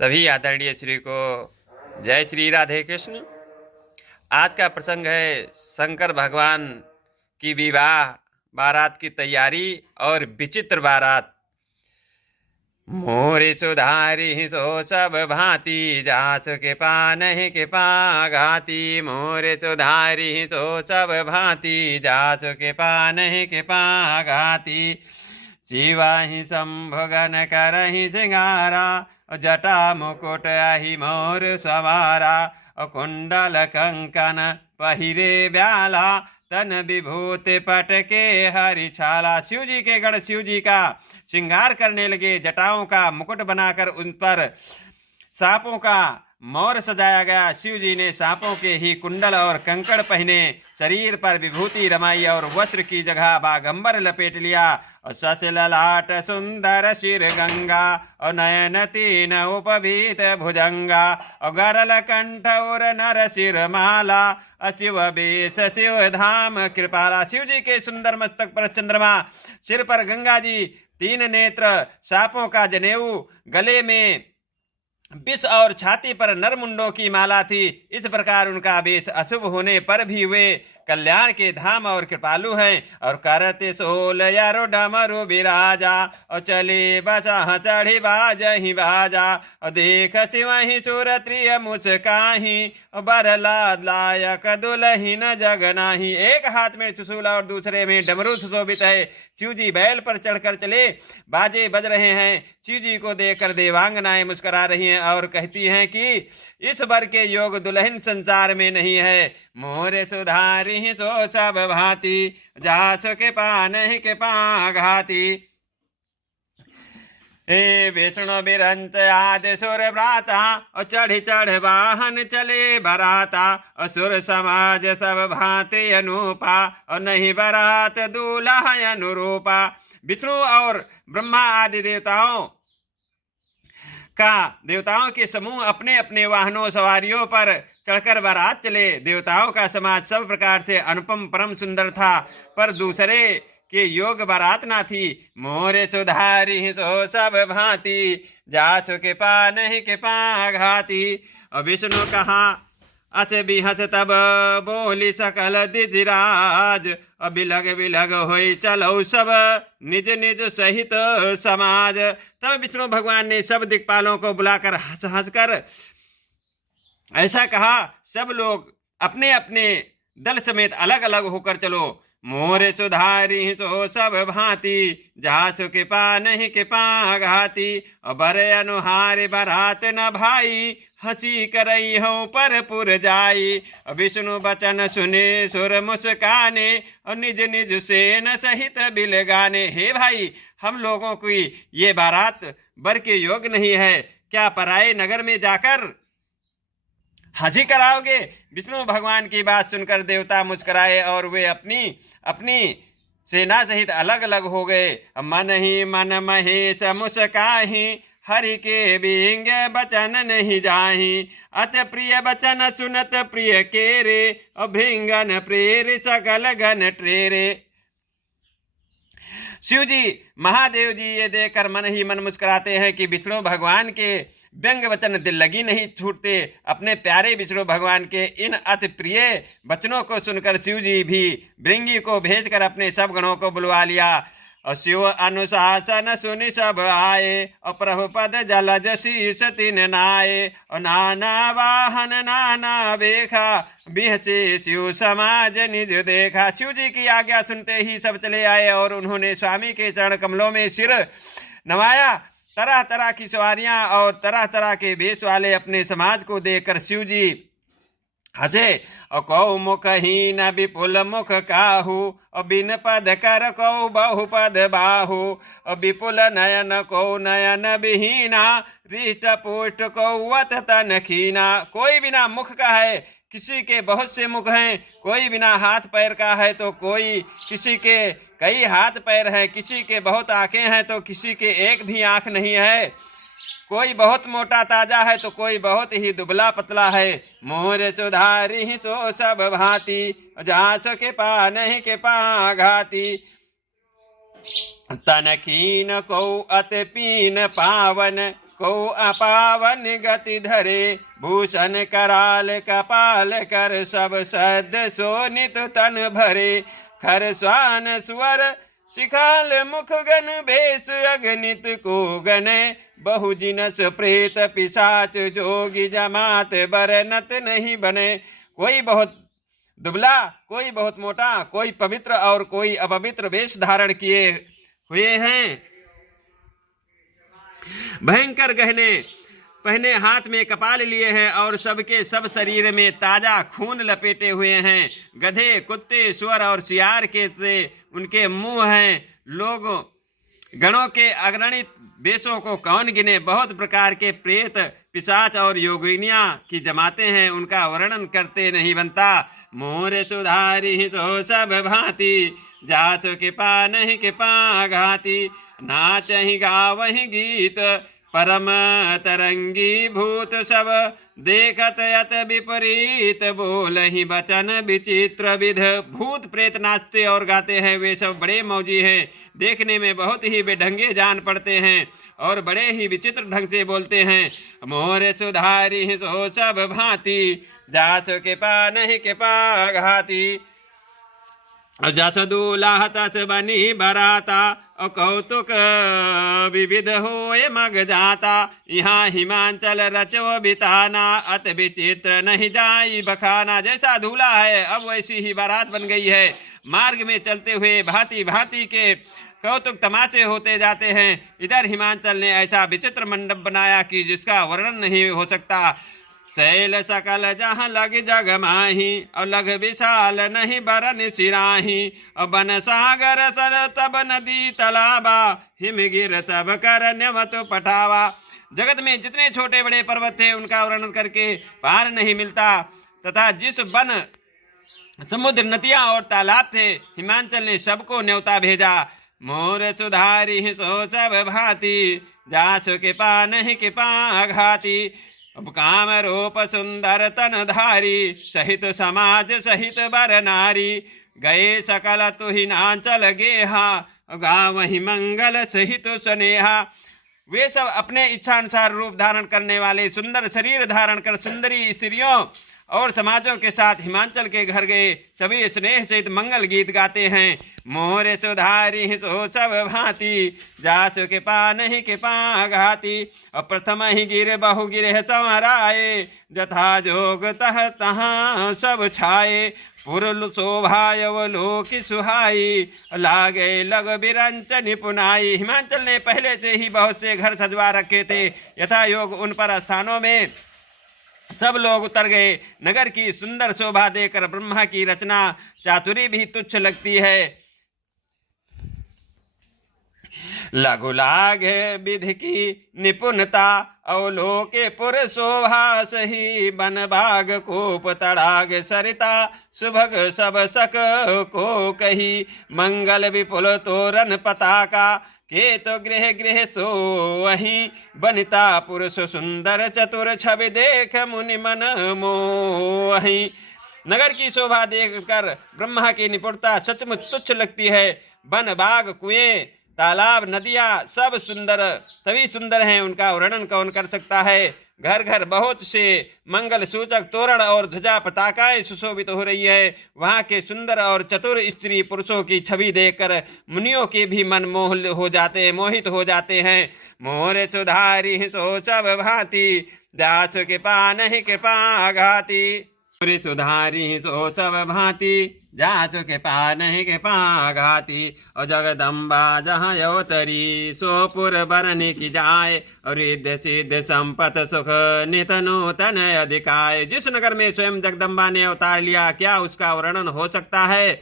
सभी आदरणीय श्री को जय श्री राधे कृष्ण। आज का प्रसंग है शंकर भगवान की विवाह बारात की तैयारी और विचित्र बारात। मोरि सुधारी सो सब भांति जास के नहीं के घाती। मोरि सुधारी सो सब भांति जास के नहीं के घाती। शिवाहि शंभुगन करहि सिंगारा जटा मुकुट आहि मोर सवारा। कुंडल कंकन पहिरे ब्याला तन विभूति पटके हरि छाला। शिव जी के गण शिव जी का श्रृंगार करने लगे। जटाओं का मुकुट बनाकर उन पर सांपों का मोर सजाया गया। शिव जी ने सांपों के ही कुंडल और कंकड़ पहने, शरीर पर विभूति रमाई और वस्त्र की जगह बागंबर लपेट लिया। और सस ललाट सुंदर शिर गंगा और नयन तीन उपवीत भुजंगा। और गरल कंठ और नर शिर माला शिव बेश शिव धाम कृपाला। शिव जी के सुंदर मस्तक पर चंद्रमा, सिर पर गंगा जी, तीन नेत्र, सांपों का जनेऊ, गले में विष और छाती पर नरमुंडों की माला थी। इस प्रकार उनका वेश अशुभ होने पर भी वे कल्याण के धाम और कृपालु हैं। और करते सोल यारो डमरु बिराजा और चले बचा चढ़ी बाजही बाजा। और देख शिवहि सुरत्रिय मुस्काही और बरलाद लायक दुलहीन जग नाही। एक हाथ में त्रिशूल और दूसरे में डमरू सुशोभित है। शिव जी बैल पर चढ़कर चले, बाजे बज रहे हैं। शिव जी को देखकर देवांगनाएं मुस्कुरा रही हैं और कहती हैं कि इस वर के योग दुल्हन संसार में नहीं है। मोरे सुधारी सो सब भांति जासो के नहीं के घाती। हे विष्णु बिरंच आदि सुर भ्राता और चढ़ी चढ़ वाहन चले बराता। और सुर समाज सब भांति अनुपा और नहीं बरात दूल्हा अनुरूपा। विष्णु और ब्रह्मा आदि देवताओं के समूह अपने अपने वाहनों सवारियों पर चढ़कर बारात चले। देवताओं का समाज सब प्रकार से अनुपम परम सुंदर था, पर दूसरे के योग बारात ना थी। मोरे सुधारी सो सब भांति जासु के नहीं के घाती। और विष्णु कहा अस बिहस तब बोली सकल दिजराज। और बिलग बिलग होई चलो सब निज निज सहित समाज। तब विष्णु भगवान ने सब दिक्पालों को बुलाकर हंस हंस कर ऐसा कहा, सब लोग अपने अपने दल समेत अलग अलग होकर चलो। मोरे सुधारी सो सब भांति जासु के नहीं के घाती। और बरे अनुहारे बरात न भाई हंसी करई हो पर पुर जाई। विष्णु बचन सुने सुर मुस्काने और निज निज सेन सहित बिल गाने। हे भाई, हम लोगों की ये बारात बर के योग नहीं है, क्या पराए नगर में जाकर हंसी कराओगे? विष्णु भगवान की बात सुनकर देवता मुस्कुराए और वे अपनी अपनी सेना सहित अलग अलग हो गए। मन ही मन महेश मुस्काही हरि के बिंग बचन नहीं जाही। अत प्रिय बचन सुनत प्रिय के रे और भृंगन प्रेर सकल गण ट्रेरे। शिव जी महादेव जी ये देखकर मन ही मन मुस्कुराते हैं कि विष्णु भगवान के व्यंग वचन दिल लगी नहीं छूटते। अपने प्यारे विष्णु भगवान के इन अति प्रिय वचनों को सुनकर शिव जी भी भृंगी को भेजकर अपने सब गणों को बुलवा लिया। और शिव अनुशासन सुनि सब आए और प्रभु पद जलज शीस तिन नाये। और नाना वाहन नाना वेखा बिहसे शिव समाज निज देखा। शिव जी की आज्ञा सुनते ही सब चले आए और उन्होंने स्वामी के चरण कमलों में सिर नवाया। तरह तरह की सवारियां और तरह तरह के भेष वाले अपने समाज को देखकर शिव जी हंसे। और कौ मुखहीन विपुल मुख काहू और बिन पद कर कौ बहुपद बाहू। और विपुल नयन कौ नयन विहीना रिष्ट पुष्ट कौ वत तन खीना। कोई बिना मुख का है, किसी के बहुत से मुख हैं। कोई बिना हाथ पैर का है तो कोई, किसी के कई हाथ पैर हैं। किसी के बहुत आंखें हैं तो किसी के एक भी आंख नहीं है। कोई बहुत मोटा ताजा है तो कोई बहुत ही दुबला पतला है। मोरे सुधारी सो सब भांति जासु के नहीं के घाती। तन खीन को अत पीन पावन को अपावन गति धरे, भूषण कराल कपाल कर सब सद सोनित तन भरे, खर स्वान स्वर शिखाल मुख गण भेष अगणित को गणे, बहु जिनस प्रेत पिशाच जोगी जमात बरनत नहीं बने। कोई बहुत दुबला, कोई बहुत मोटा, कोई पवित्र और कोई अपवित्र वेश धारण किए हुए हैं, भयंकर गहने पहने हाथ में कपाल लिए हैं और सबके सब शरीर में ताजा खून लपेटे हुए हैं। गधे, कुत्ते, सुअर और सियार के से उनके मुंह हैं। लोग गणों के अगणित वेशों को कौन गिने। बहुत प्रकार के प्रेत, पिशाच और योगिनियां की जमाते हैं, उनका वर्णन करते नहीं बनता। मोर सुधारी सो सब भांति, जासो के पा नहीं के पा घाती, नाच ही गावहि गीत परम तरंगी भूत सब, देखत यत विपरीत बोलहि वचन विचित्र विध। भूत प्रेत नाचते और गाते हैं, वे सब बड़े मौजी हैं, देखने में बहुत ही बेढंगे जान पड़ते हैं और बड़े ही विचित्र ढंग से बोलते हैं। मोर सुधारी सो सब भांति, जासो के पा नहीं के पा घाती, जस दूल्हा तस बनी बराता, और कौतुक विविध होए मग जाता। यहाँ हिमांचल रचो बिताना, अत विचित्र नहीं जाई बखाना। जैसा दूल्हा है अब वैसी ही बारात बन गई है। मार्ग में चलते हुए भांति भांति के कौतुक तमाशे होते जाते हैं। इधर हिमांचल ने ऐसा विचित्र मंडप बनाया कि जिसका वर्णन नहीं हो सकता। शैल सकल जहाँ लग जग माही, और लग विशाल नहीं बरन सिराही, और बन सागर सर तब नदी तालाबा, हिमगिर सब कर न्यमत पठावा। जगत में जितने छोटे बड़े पर्वत थे उनका वर्णन करके पार नहीं मिलता, तथा जिस वन समुद्र नदियां और तालाब थे हिमांचल ने सबको न्योता भेजा। मोर सुधारी सो सब भांति, जासो के पा नहीं के पा घाती, अब काम रूप सुंदर तन धारी, सहित समाज सहित बर नारी, गए सकल तुहिनांचल गेहा, गाँव ही मंगल सहित स्नेहा। वे सब अपने इच्छानुसार रूप धारण करने वाले सुंदर शरीर धारण कर सुंदरी स्त्रियों और समाजों के साथ हिमांचल के घर गए, सभी स्नेह सहित मंगल गीत गाते हैं। मोर सुधारी सो सब भांति, जासो के पा नहीं के पा घाती, और प्रथम ही गिर बहु गिरह संवराए, जथा जोग तह तहाँ सब छाए, पुरुल शोभायवलोक सुहाई, लागे लग बिरंच निपुनाई। हिमांचल ने पहले से ही बहुत से घर सजवा रखे थे, यथा योग उन पर स्थानों में सब लोग उतर गए। नगर की सुंदर शोभा देकर ब्रह्मा की रचना चातुरी भी तुच्छ लगती है। लघु लागे विधि की निपुणता, अवलोके पुर शोभा सही, बन बाग कोप तड़ाग सरिता, सुभग सब सक को कही, मंगल विपुल तोरण पताका, के तो गृह गृह सो वहीं, बनिता पुरुष सुंदर चतुर छवि देख मुनि मन मोहि। नगर की शोभा देखकर ब्रह्मा की निपुणता सचमुच तुच्छ लगती है। वन बाग कुएं तालाब नदियां सब सुंदर तभी सुंदर हैं, उनका वर्णन कौन कर सकता है। घर घर बहुत से मंगल सूचक तोरण और ध्वजा पताकाएं सुशोभित हो रही है। वहाँ के सुंदर और चतुर स्त्री पुरुषों की छवि देखकर मुनियों के भी मन मोहित हो जाते हैं। मोर सुधारी सो सब भांति, दास के पा नहीं के पा घाती। मोर सुधारी सो सब भांति, जासो के पा नहीं के पा घाती। और जगदम्बा जहाँ अवतरी, सोपुर बरन की जाए, और रिद्ध सिद्ध संपत सुख नित नूतन अधिकाय। जिस नगर में स्वयं जगदम्बा ने अवतार लिया, क्या उसका वर्णन हो सकता है।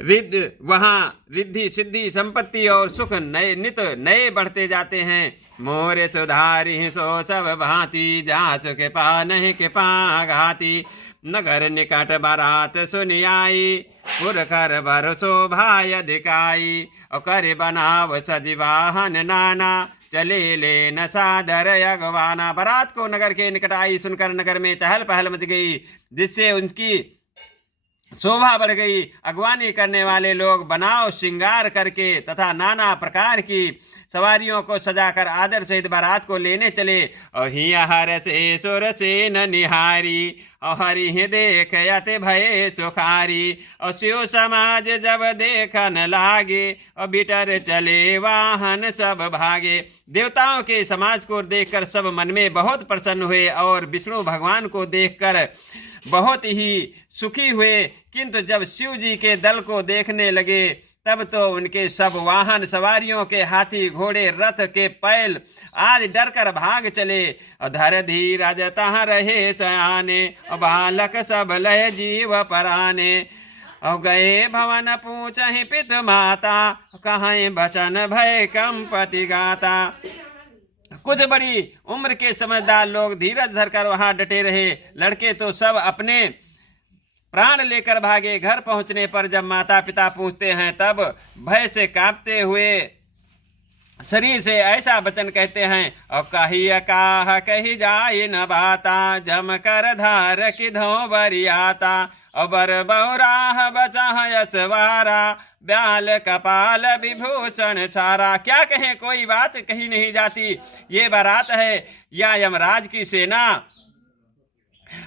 वहाँ रिद्धि सिद्धि संपत्ति और सुख नित नए बढ़ते जाते हैं। मोर सुधारी सो सब भांति, जासो के पा नहीं के पा घाती। नगर निकट बारात सुनि आई, पुर कर बर शोभाय अधिकाई। और कर बनाव सजीवाहन नाना, चले ले न सादर अगवाना। बारात को नगर के निकट आई सुनकर नगर में चहल पहल मच गई, जिससे उनकी शोभा बढ़ गई। अगवानी करने वाले लोग बनाव श्रृंगार करके तथा नाना प्रकार की सवारियों को सजाकर आदर सहित बारात को लेने चले। और हिया हर से सुर से न निहारी, और हरि देख यत भय सुखारी। और शिव समाज जब देखन लागे, और बिटर चले वाहन सब भागे। देवताओं के समाज को देखकर सब मन में बहुत प्रसन्न हुए और विष्णु भगवान को देखकर बहुत ही सुखी हुए। किंतु जब शिव जी के दल को देखने लगे तब तो उनके सब वाहन सवारियों के हाथी घोड़े रथ के पैल आदि डर कर भाग चले। धर धीरज तहाँ रहे सयाने, बालक सब लय जीव पराने। और गए भवन पूछहि पितु माता, कहीं बचन भय कंपति गाता। कुछ बड़ी उम्र के समझदार लोग धीरज धरकर वहां डटे रहे। लड़के तो सब अपने प्राण लेकर भागे। घर पहुंचने पर जब माता पिता पूछते हैं तब भय से कांपते हुए शरीर से ऐसा वचन कहते हैं। और कही जाए न बाता, जम कर धार किधो बरियाता। और बर बहुराह बचा यशवारा, ब्याल कपाल विभूषण छारा। क्या कहें, कोई बात कही नहीं जाती। ये बारात है या यमराज की सेना।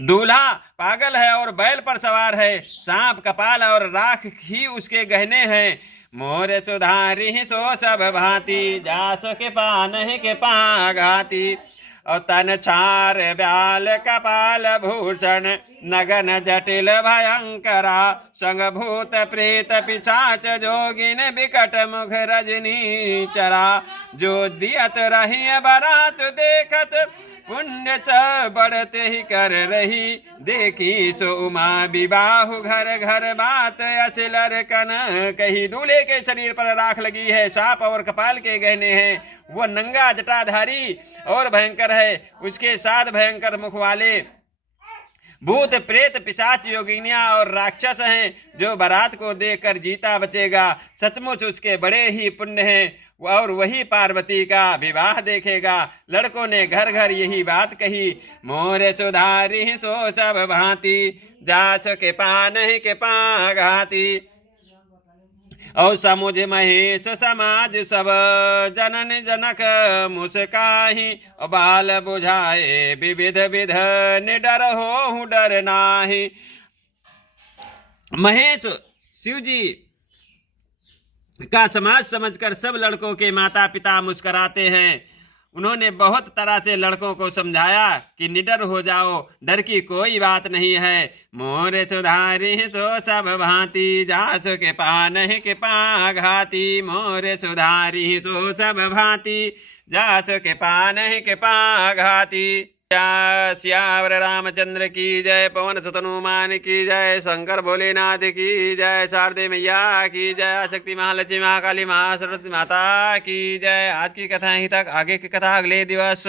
दूल्हा पागल है और बैल पर सवार है। सांप कपाल और राख ही उसके गहने हैं। मोर सुधारी सो सब भांति, जासो के पान के पाघाती। और तन छार ब्याल कपाल भूषण, नगन जटिल भयंकरा। संग भूत प्रेत पिशाच जोगिन, बिकट मुख रजनी चरा। जो दियत रही बारात देखत, पुण्य च बढ़ते ही कर रही। देखी सो उमा विबाहु, घर घर बात असिलर कन कही। दूल्हे के शरीर पर राख लगी है, सांप और कपाल के गहने हैं। वह नंगा जटाधारी और भयंकर है। उसके साथ भयंकर मुख वाले भूत प्रेत पिशाच योगिनियां और राक्षस हैं। जो बारात को देखकर जीता बचेगा, सचमुच उसके बड़े ही पुण्य हैं और वही पार्वती का विवाह देखेगा। लड़कों ने घर घर यही बात कही। मोर सुधारी सो सब भांति, जाच के पान के पाघाती। और समुझ महेश समाज सब, जनन जनक मुस्काही। बाल बुझाए विविध विध, निडर हो डर नाही। महेश शिव जी का समाज समझकर सब लड़कों के माता पिता मुस्कुराते हैं। उन्होंने बहुत तरह से लड़कों को समझाया कि निडर हो जाओ, डर की कोई बात नहीं है। मोर सुधारी सो सब भांति, जास के पान के पाघाती। मोर सुधारी सो सब भांति, जास के पान के पाघाती। श्यावर रामचंद्र की जय, पवन सुत हनुमान की जय, शंकर भोलेनाथ की जय, शारदे मैया की जय, शक्ति महालक्ष्मी महाकाली महासरस्वती माता की जय। आज की कथा यहीं तक, आगे की कथा अगले दिवस।